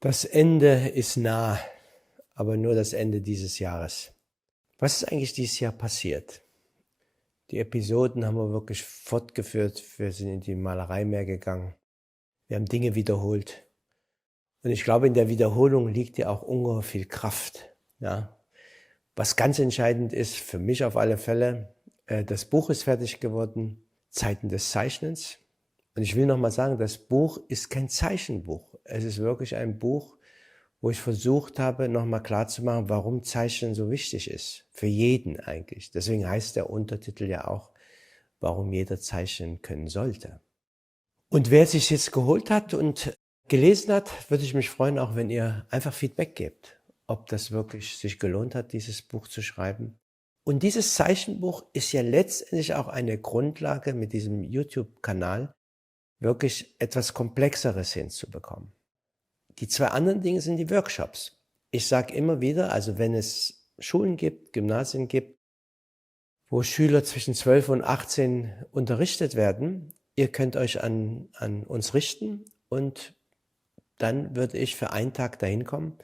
Das Ende ist nah, aber nur das Ende dieses Jahres. Was ist eigentlich dieses Jahr passiert? Die Episoden haben wir wirklich fortgeführt. Wir sind in die Malerei mehr gegangen. Wir haben Dinge wiederholt. Und ich glaube, in der Wiederholung liegt ja auch ungeheuer viel Kraft. Ja? Was ganz entscheidend ist, für mich auf alle Fälle, das Buch ist fertig geworden, Zeiten des Zeichnens. Und ich will nochmal sagen, das Buch ist kein Zeichenbuch. Es ist wirklich ein Buch, wo ich versucht habe, nochmal klarzumachen, warum Zeichnen so wichtig ist. Für jeden eigentlich. Deswegen heißt der Untertitel ja auch, warum jeder zeichnen können sollte. Und wer es sich jetzt geholt hat und gelesen hat, würde ich mich freuen, auch wenn ihr einfach Feedback gebt, ob das wirklich sich gelohnt hat, dieses Buch zu schreiben. Und dieses Zeichenbuch ist ja letztendlich auch eine Grundlage, mit diesem YouTube-Kanal wirklich etwas Komplexeres hinzubekommen. Die zwei anderen Dinge sind die Workshops. Ich sage immer wieder, also wenn es Schulen gibt, Gymnasien gibt, wo Schüler zwischen 12 und 18 unterrichtet werden, ihr könnt euch an uns richten und dann würde ich für einen Tag dahin kommen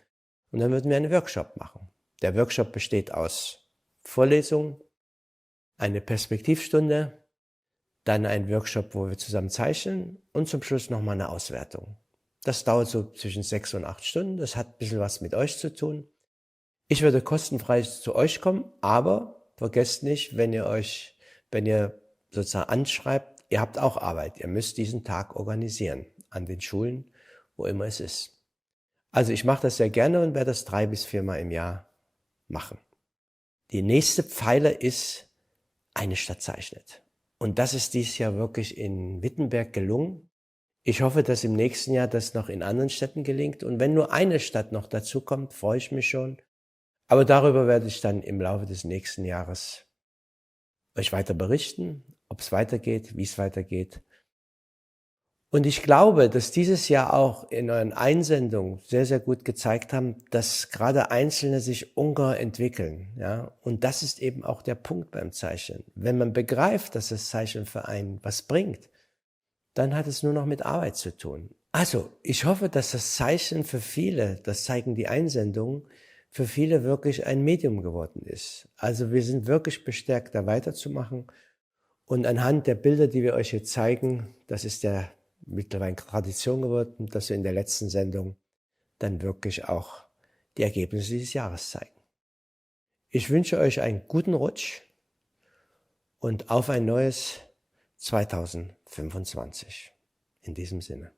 und dann würden wir einen Workshop machen. Der Workshop besteht aus Vorlesung, eine Perspektivstunde, dann ein Workshop, wo wir zusammen zeichnen und zum Schluss nochmal eine Auswertung. Das dauert so zwischen 6 und 8 Stunden. Das hat ein bisschen was mit euch zu tun. Ich würde kostenfrei zu euch kommen, aber vergesst nicht, wenn ihr sozusagen anschreibt, ihr habt auch Arbeit. Ihr müsst diesen Tag organisieren an den Schulen, wo immer es ist. Also ich mache das sehr gerne und werde das 3 bis 4 Mal im Jahr machen. Die nächste Pfeiler ist Eine Stadt zeichnet. Und das ist dieses Jahr wirklich in Wittenberg gelungen. Ich hoffe, dass im nächsten Jahr das noch in anderen Städten gelingt. Und wenn nur eine Stadt noch dazu kommt, freue ich mich schon. Aber darüber werde ich dann im Laufe des nächsten Jahres euch weiter berichten, ob es weitergeht, wie es weitergeht. Und ich glaube, dass dieses Jahr auch in euren Einsendungen sehr, sehr gut gezeigt haben, dass gerade Einzelne sich ungeheuer entwickeln. Ja? Und das ist eben auch der Punkt beim Zeichnen. Wenn man begreift, dass das Zeichnen für einen was bringt, dann hat es nur noch mit Arbeit zu tun. Also, ich hoffe, dass das Zeichnen für viele, das zeigen die Einsendungen, für viele wirklich ein Medium geworden ist. Also wir sind wirklich bestärkt, da weiterzumachen. Und anhand der Bilder, die wir euch hier zeigen, das ist ja mittlerweile Tradition geworden, dass wir in der letzten Sendung dann wirklich auch die Ergebnisse dieses Jahres zeigen. Ich wünsche euch einen guten Rutsch und auf ein neues 2025. In diesem Sinne.